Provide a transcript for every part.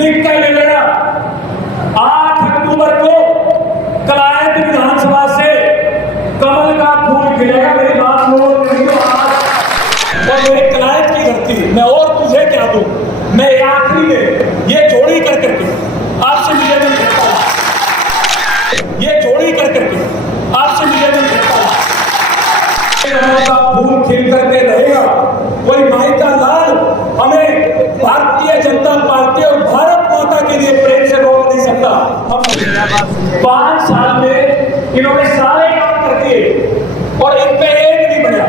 लिख कर ले लेना। 8 अक्टूबर को कलायत विधानसभा से कमल का फूल खिलेगा। मेरी बात लोग नहीं तो आज और मेरे कलायत की धरती मैं और तुझे क्या दूं। मैं आखिरी में ये जोड़ी कर करके आपसे निवेदन करता हूं, ये जोड़ी कर करके आपसे निवेदन करता हूं, कमल का फूल खिल करके रहेगा। कोई माई का लाल हमें भारतीय जनता पार्टी और भारत माता के लिए प्रेम से रोक नहीं सकता। हम 5 साल में इन्होंने सारे काम कर दिए और इन पे एक नहीं बना।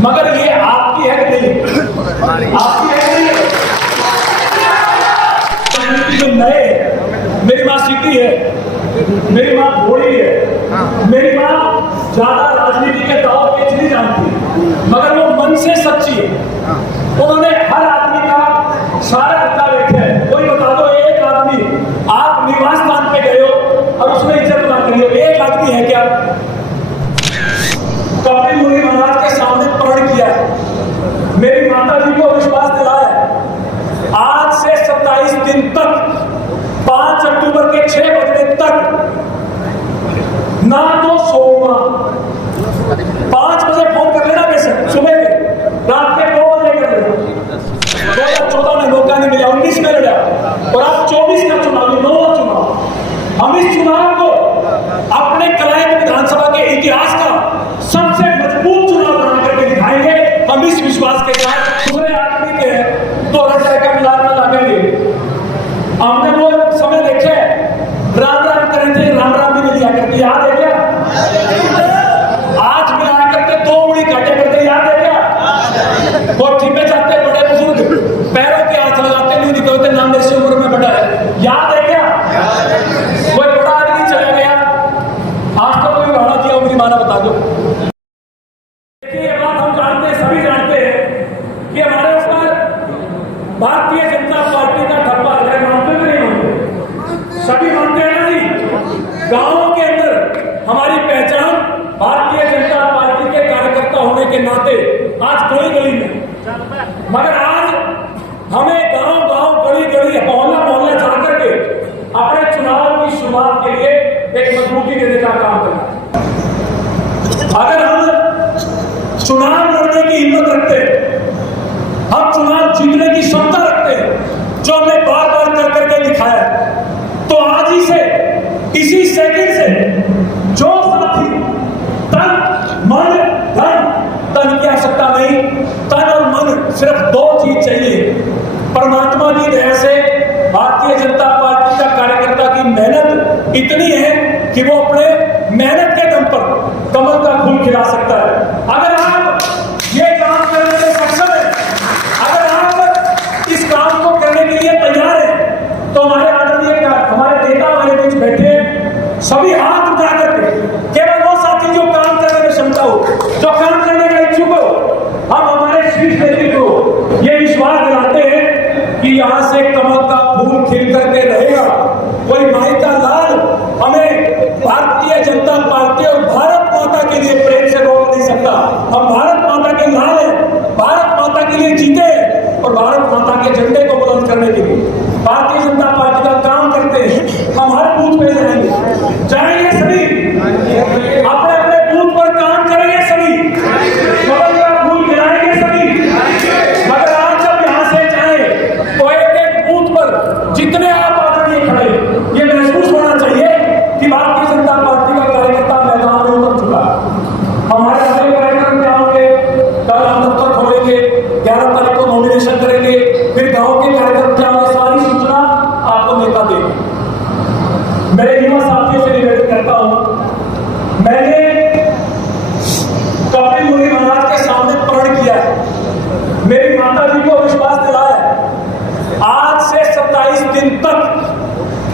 मगर ये आपकी है कि नहीं? आपकी है कि नहीं? जो नए, मेरी माँ सीटी है, मेरी माँ भोली है, मेरी माँ ज्यादा राजनीति के दाव पेच नहीं जानती, मगर वो मन से सच्ची है। उन्होंने हर आदमी का सारा हत्या देखा है। कोई बता दो एक आदमी आप निवास स्थान पे गए हो और उसमें इज्जत ना करी हो, एक आदमी है क्या? कपिल मुनि महाराज के सामने प्रण किया है, मेरी माता जी को विश्वास दिलाया है। आज से 27 दिन तक 5 अक्टूबर के 6 बजे तक ना तो सोमा 5 बजे फोन कर लेना, बेशक सुबह के, रात के 2 बजे कर लेना। 2014 में मौका नहीं मिला, 19 में लड़ा और आप 24 का चुनाव, 9वां चुनाव। हम इस चुनाव को अपने कलायत विधानसभा के इतिहास का सबसे मजबूत चुनाव बना करके दिखाएंगे। हम इस विश्वास के साथ दूसरे आदमी के 2000 का मिलान में लागेंगे। हमने वो समय देखे राम राम करें थे, राम राम भी नहीं लिया करते, याद है क्या? आज मिलाया करते 2 उंगली काटे करते, याद है क्या? कोठी पे जाते बड़े बुजुर्ग पैरों के हाथ लगाते नहीं निकलते, नाम ऐसी उम्र में बड़ा है, याद है क्या? कोई बड़ा आदमी चला गया, आज तो कोई बढ़ा दिया उंगली माना, बता दो। देखिए ये बात हम जानते हैं, सभी जानते हैं कि हमारे ऊपर भारतीय जनता पार्टी का ठप्पा है। मानते भी नहीं मानते, सभी मानते हैं ना जी। गांवों के अंदर हमारी पहचान भारतीय जनता पार्टी के कार्यकर्ता होने के नाते आज गली गली में, मगर आज हमें गांव गांव गली गली मोहल्ला मोहल्ला जाकर के अपने चुनाव की शुरुआत के लिए एक मजबूती देने का काम करना। अगर हम चुनाव लड़ने की हिम्मत रखते हैं, हम चुनाव जीतने की क्षमता रखते हैं, जो हमने बार बार कर करके दिखाया, तो आज ही से इसी सेकंड से जो साथी तन मन धन, तन की आवश्यकता नहीं, तन और मन सिर्फ 2 चीज चाहिए। परमात्मा की दया से भारतीय जनता पार्टी का कार्यकर्ता की मेहनत इतनी है कि वो अपने मेहनत के दम पर कमल का फूल खिला सकता है। अगर आप ये काम करने में सक्षम है, अगर आप इस काम को करने के लिए तैयार है, तो हमारे आदरणीय हमारे नेता हमारे बीच बैठे हैं, सभी हाथ उठा करके केवल वो साथी जो काम करने में क्षमता हो, जो काम करने का इच्छुक हो, हम हमारे शीर्ष नेतृत्व को ये विश्वास दिलाते हैं कि यहाँ से कमल का फूल खिल करके रहेगा। कोई माई का लाल हमें भारतीय जनता पार्टी और भारत माता के लिए प्रेम से रोक नहीं सकता। हम भारत माता के लाल हैं, भारत माता के लिए जीते हैं और भारत माता के झंडे को बुलंद करने के लिए भारतीय जनता पार्टी का काम करते हैं। हम हर बूथ पे जाएंगे सभी, अपने अपने बूथ पर काम करेंगे सभी, कमल का फूल गिराएंगे सभी। मगर आज जब यहाँ से जाए तो एक बूथ पर जितने आप आदमी खड़े, ये महसूस होना चाहिए कि भारतीय जनता पार्टी का कार्यकर्ता मैदान में उतर चुका। हमारे अगले कार्यक्रम क्या होंगे? कल हम दफ्तर खोलेंगे, 11 तारीख को नॉमिनेशन करेंगे, फिर गांव के कार्यक्रम क्या होंगे, सारी सूचना आपको नेता देंगे। मेरे युवा साथियों से निवेदन करता हूं, मैंने कपिल मुनि महाराज के सामने प्रण किया है, मेरी माता जी को विश्वास दिलाया है। आज से 27 दिन तक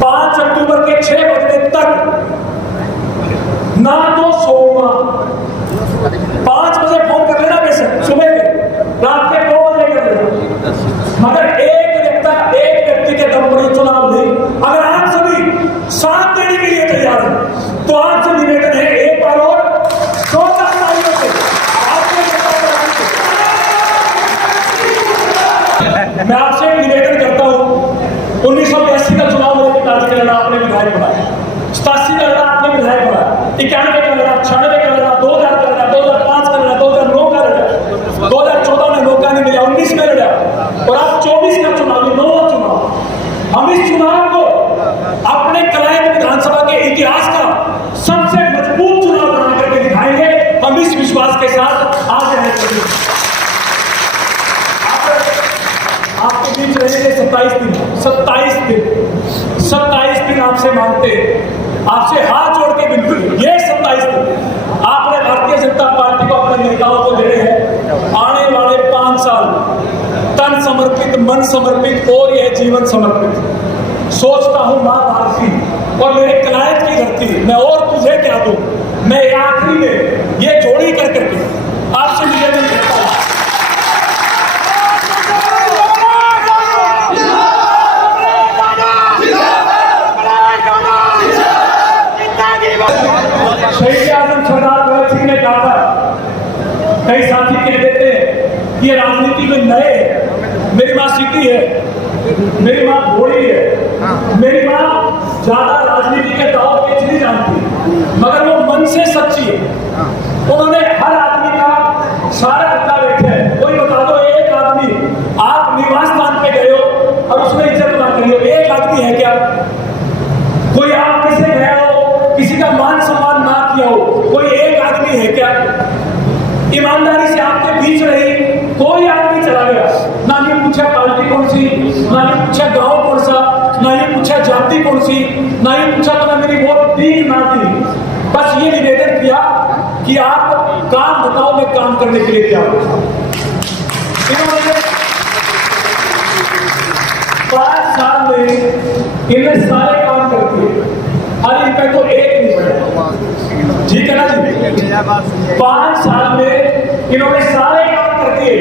5 अक्टूबर के 6 बजे तक ना तो सोमा 5 बजे फोन कर लेना, बेशक सुबह के, रात के 2 बजे कर लेना, मगर एक व्यक्ति के दम पर चुनाव नहीं। अगर आप सभी साथ देने के लिए तैयार हैं तो आपसे निवेदन है, एक बार और 2 तारीखों से मैं आपसे निवेदन करता हूं, 19 आपने विधायक बनाया, 87 का लड़ा आपने विधायक बनाया, 91 का लड़ा, 96 का लड़ा, 2000 का लड़ा, 2005 का लड़ा, 2009 का लड़ा, 2014 में मौका नहीं मिला, 19 में लड़ा और आप 24 का चुनाव, 9वां चुनाव। हम इस चुनाव को अपने कलायत विधानसभा के इतिहास का सबसे मजबूत चुनाव बना करके दिखाएंगे। हम इस विश्वास के साथ आज हैं। आपके बीच रहेंगे 27 दिन आपसे मांगते हैं, आपसे हाथ जोड़ के विनती, ये 27 दिन आपने भारतीय जनता पार्टी को, अपने नेताओं को देने हैं। आने वाले 5 साल तन समर्पित, मन समर्पित और यह जीवन समर्पित। सोचता हूं मां भारती और मेरे कलायत की धरती, मैं और तुझे क्या दूं। मैं आखिरी में ये जोड़ी कर करके आपसे निवेदन करता हूं। शहीद आजम सरदार भगत सिंह ने कहा था, कई साथी कह देते हैं ये राजनीति में नए हैं। मेरी मां सीधी है, मेरी मां भोली है, मेरी मां ज्यादा राजनीति के दाव पेच नहीं जानती, मगर वो मन से सच्ची है। उन्होंने हर आदमी का सारा हत्या बैठे है। कोई बता दो एक आदमी, आप निवास स्थान पे गए हो और उसमें इज्जत ना करियो, एक आदमी है क्या? कोई आप किसे गया हो, किसी का मान सम्मान ना किया हो, कोई एक आदमी है क्या? ईमानदारी से आपके बीच रही, कोई आदमी चला गया, ना ये पूछा पार्टी कौन सी, ना ये पूछा गांव कौन सा, ना ये पूछा जाति कौन सी, ना ये पूछा तो मेरी वोट दी ना दी। बस ये निवेदन किया कि आप काम बताओ, मैं काम करने के लिए क्या हूं। इन्होंने 5 साल में इन्हें सारे काम करते हैं, और इन पे तो एक नहीं बढ़ा, ठीक है ना जी? 5 साल में इन्होंने सारे काम कर दिए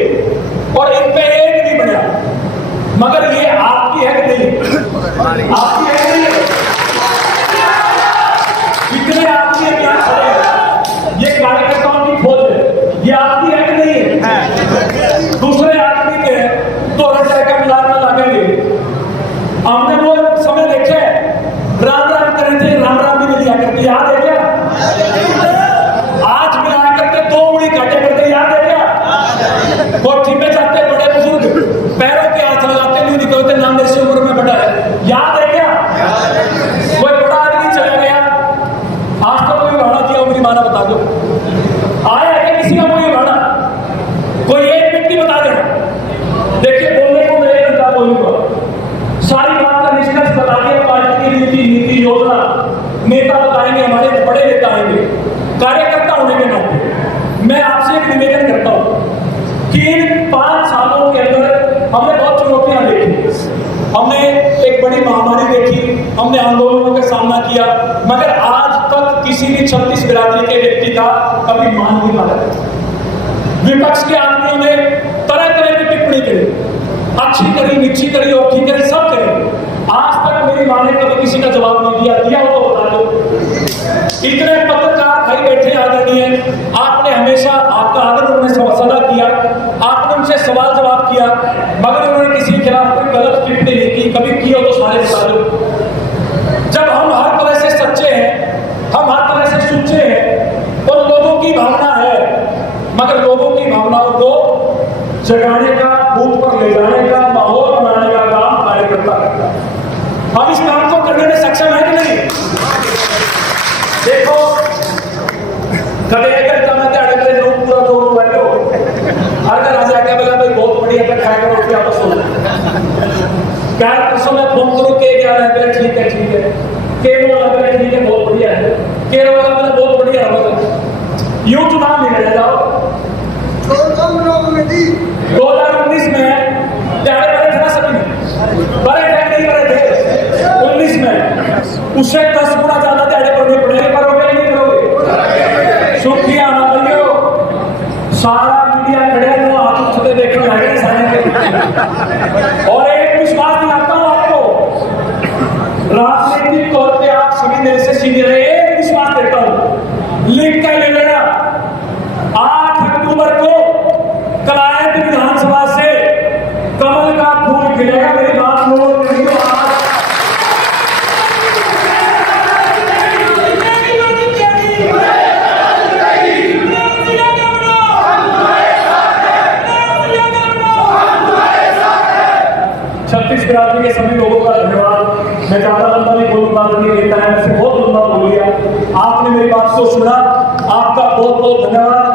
और इन पे एक नहीं बढ़ा। मगर ये आपकी है कि नहीं? आपकी है कि नहीं? कितने आदमी है क्या खड़े हैं? ये कार्यकर्ताओं की खोज है, ये आपकी है कि नहीं है? दूसरे आदमी के तो हजार का मिलाना लगेंगे। हमने वो समय देखे राम राम करे थे, राम राम भी मिलिया करते, याद है क्या? आज मिलाया करते 2 उंगली काटे करते, याद है क्या? कोठी में जाते बड़े बुजुर्ग पैरों के हाथ लगाते, नहीं निकलते, नाम मेरे से उम्र में बड़ा है, याद है क्या? कोई बड़ा आदमी चला गया, आज तो कोई भाड़ा दिया उंगली माना, बता दो आया है क्या किसी का कोई भाड़ा? कोई एक व्यक्ति बता देना। देखिए बोलने को मैं 1 घंटा बोलूंगा, सारी बात का निष्कर्ष बता दिया, पार्टी की नीति योजना नेता बताएंगे, हमारे बड़े नेता आएंगे। कार्यकर्ता होने के नाते मैं आपसे एक निवेदन करता हूं कि इन 5 सालों के अंदर हमने बहुत चुनौतियां देखी, हमने एक बड़ी महामारी देखी, हमने आंदोलनों का सामना किया, मगर आज तक किसी भी 36 बिरादरी के व्यक्ति का कभी मान नहीं मारा। विपक्ष के आदमियों ने तरह तरह की टिप्पणी करी, अच्छी करी, नीची करी, औखी करी, सब करी। आज तक मेरी मां ने कभी किसी का जवाब नहीं दिया, दिया हो तो बता दो। इतने पत्रकार भाई बैठे आदरणीय, आपने हमेशा आपका आदर उन्होंने सदा किया, आपने उनसे सवाल जवाब किया, मगर उन्होंने किसी के खिलाफ कोई गलत टिप्पणी नहीं की, कभी की हो तो सारे बता दो। जब हम हर तरह से सच्चे हैं, हम हर तरह से सुच्चे हैं और लोगों की भावना है, मगर लोगों की भावनाओं को जगाने का, बूथ पर ले जाने का, माहौल बनाने का काम कार्यकर्ता करता है। हम इस काम को करने में सक्षम है कि नहीं? देखो कभी करता मैं त्याड़े करे लोग पूरा 2 बैठो, अगर आ जाएगा बोला भाई बहुत बढ़िया का खाएगा रोटी आपस हो क्या परसों में फोन करो के क्या है, ठीक है ठीक है, के बोला ठीक है बहुत बढ़िया है, के बोला बहुत बढ़िया होगा, यूं चुनाव नहीं लड़ जाओ। 2019 में त्याड़े बड़े थे ना सभी, बड़े थे नहीं बड़े थे 19 में, उससे 10 गुना ज्यादा त्याड़े पड़ने पड़ेंगे, करोगे नहीं करोगे? सुखिया ना करियो, सारा मीडिया खड़े हो, हाथ उठते देखने लगे सारे के। और एक विश्वास दिलाता हूं आपको, राजनीतिक तौर पे आप सभी मेरे से सीनियर है, एक विश्वास देता हूं, लिख कर ले लेना, 8 अक्टूबर को कलायत विधानसभा से कमल का फूल खिलेगा। मेरी बात नोट करिए, इस बिरादरी के सभी लोगों का धन्यवाद। मैं ज्यादा लंबा नहीं बोलूंगा, नेता है, मैं बहुत लंबा बोल लिया। आपने मेरी बात को सुना, आपका बहुत बहुत धन्यवाद।